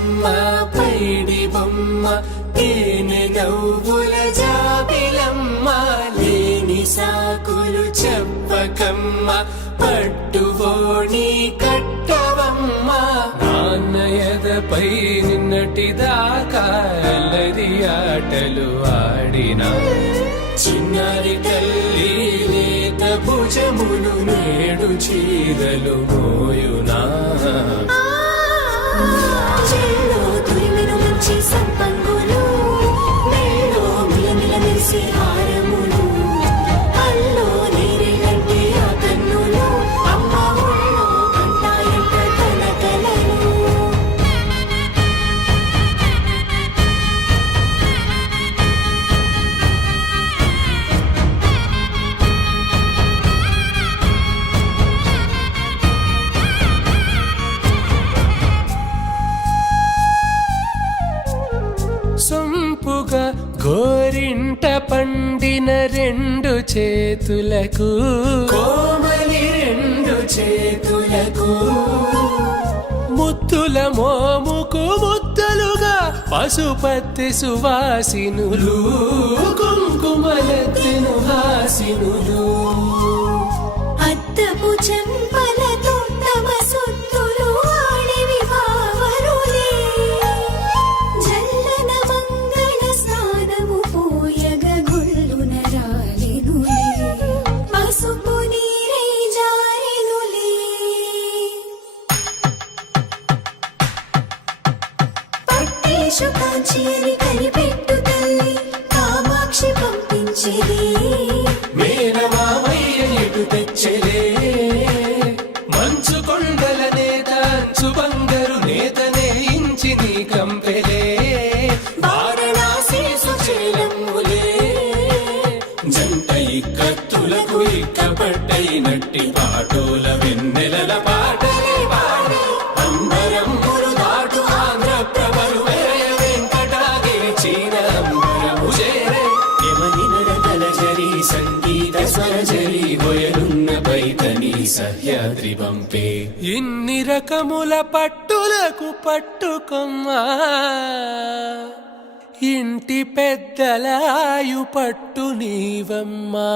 బొమ్మ పైడి బొమ్మ తేనె నవ్వుల జాబిలమ్మ లేని సాకులు చెప్పకమ్మ పట్టువోణి కట్టవమ్మ నాన్నయదపై నిన్నటిదాకా అల్లరి ఆటలు ఆడినా చిన్నారి తల్లి లేత భుజములు నేడు చీరలు మోయునా చెల్లో తురిమిన మంచి సంపంగులు మెల్లో మిలమిల మెరిసే హారములు అల్లో నీరేలంటే ఆ కన్నులు అమ్మ ఒళ్ళో కంటాయంట తన కలలు సొంపుగా గోరింట పండిన రెండు చేతులకు కోమలి రెండు చేతులకు ముద్దుల మోముకు ముద్దలుగా పశుపతి సువాసినులు కుంకుమలెత్తిను హాసినులు అద్దపు చెంపలతో తమ సొత్తులు ఆడివి బావరులే జల్లన మంగళ స్నానము పోయగ గొల్లున రాలినులే పసుపు నీరై జారినులే పట్టేశు కాంచేరి కనిపెట్టు తల్లి కామాక్షి పంపించేది మేనమామయ్య ఎటు తెచ్చలే మంచు కొండల నేత అంచు బంగారు నేతనే ఇంచి నీ కంపెలే వారణాసి సుచేలమ్ములే జంట ఇక్కత్తులకు ఇక్కపట్టైనట్టి పాటోల వెన్నెలల పాటలే పాడే అంబరమ్ములు దాటు ఆంధ్ర ప్రభలు వెరయ వెంకటాగిరి చీన అంబరము చేరే యమనినర తలజరి సంగీత స్వరజరి బొయలున్న పైతని సహ్యాద్రి పంపే ఇన్ని రకముల పట్టులకు పట్టుకొమ్మా ఇంటి పెద్దలాయు పట్టు నీవమ్మా